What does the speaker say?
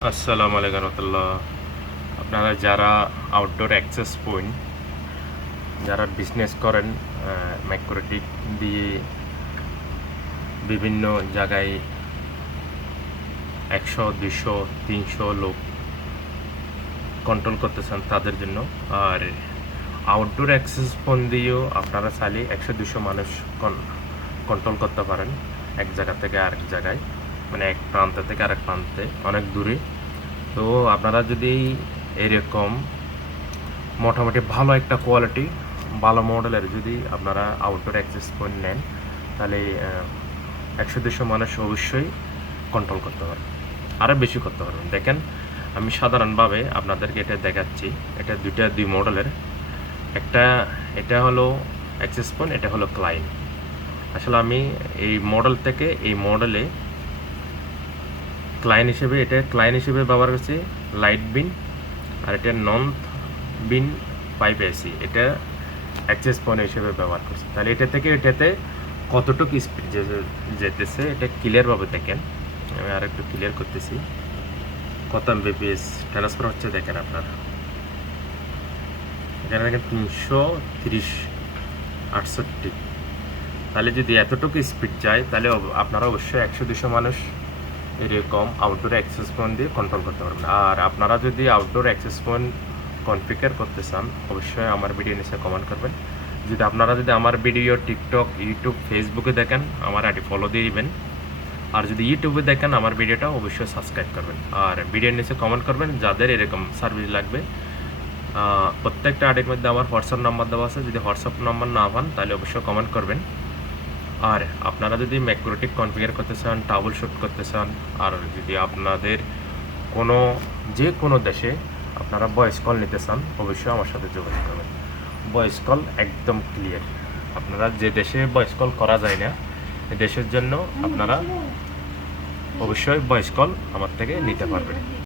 আসসালামু আলাইকুম রহমতুল্লাহ। আপনারা যারা আউটডোর অ্যাক্সেস পয়েন্ট যারা বিজনেস করেন ম্যাক্রোটিক দিয়ে বিভিন্ন জায়গায় 100, 200, 300 লোক কন্ট্রোল করতে চান তাদের জন্য। আর আউটডোর অ্যাক্সেস পয়েন্ট দিয়েও আপনারা চাইলে 100, 200 মানুষ কন্ট্রোল করতে পারেন এক জায়গা থেকে আরেক জায়গায়, মানে এক প্রান্ত থেকে আরেক প্রান্তে অনেক দূরে। তো আপনারা যদি এরকম মোটামুটি ভালো একটা কোয়ালিটি ভালো মডেলের যদি আপনারা আউটডোর অ্যাক্সেস পয়েন্ট নেন, তাহলে 100, 200 মানুষ অবশ্যই কন্ট্রোল করতে পারবেন, আরও বেশি করতে পারবেন। দেখেন, আমি সাধারণভাবে আপনাদেরকে এটা দেখাচ্ছি। এটা দুই মডেলের। এটা হলো অ্যাক্সেস পয়েন্ট, এটা হলো ক্লায়েন্ট। আসলে আমি এই মডেল থেকে এই মডেলে ক্লায়েন্ট হিসেবে ব্যবহার করছি লাইট বিন, আর এটা নন বিন পাইপ এসি, এটা অ্যাক্সেস পয়েন্ট হিসেবে ব্যবহার করছি। তাহলে এটা থেকে এটাতে কতটুকু স্পিড যেতেছে এটা ক্লিয়ারভাবে দেখেন। আমি আর একটু ক্লিয়ার করতেছি কত এমবিপিএস ট্রান্সফার হচ্ছে দেখেন আপনারা। এখানে দেখেন 330/68। তাহলে যদি এতটুকু স্পিড যায় তাহলে আপনারা অবশ্যই 100, 200 মানুষ এরকম আউটডোর অ্যাক্সেস পয়েন্ট দিয়ে কন্ট্রোল করতে পারবেন। আর আপনারা যদি আউটডোর অ্যাক্সেস পয়েন্ট কনফিগার করতে চান, অবশ্যই আমার ভিডিও নিচে কমেন্ট করবেন। যদি আমার ভিডিও টিকটক, ইউটিউব, ফেসবুকে দেখেন, আমার আইডি ফলো দিয়ে দিবেন। আর যদি ইউটিউবে দেখেন, আমার ভিডিওটা অবশ্যই সাবস্ক্রাইব করবেন। আর ভিডিওর নিচে কমেন্ট করবেন যাদের এরকম সার্ভিস লাগবে। প্রত্যেকটা আইডির মধ্যে আমার হোয়াটসঅ্যাপ নাম্বার দেওয়া আছে। যদি হোয়াটসঅ্যাপ নাম্বার না পান তাহলে অবশ্যই কমেন্ট করবেন। আর আপনারা যদি ম্যাক্রোটিক কনফিগার করতে চান, ট্রাবল শুট করতে চান, আর যদি আপনাদের যে কোনো দেশে আপনারা ভয়েস কল নিতে চান, অবশ্যই আমার সাথে যোগাযোগ করবেন। ভয়েস কল একদম ক্লিয়ার। আপনারা যে দেশে ভয়েস কল করা যায় না, এই দেশের জন্য আপনারা অবশ্যই ভয়েস কল আমার থেকে নিতে পারবেন।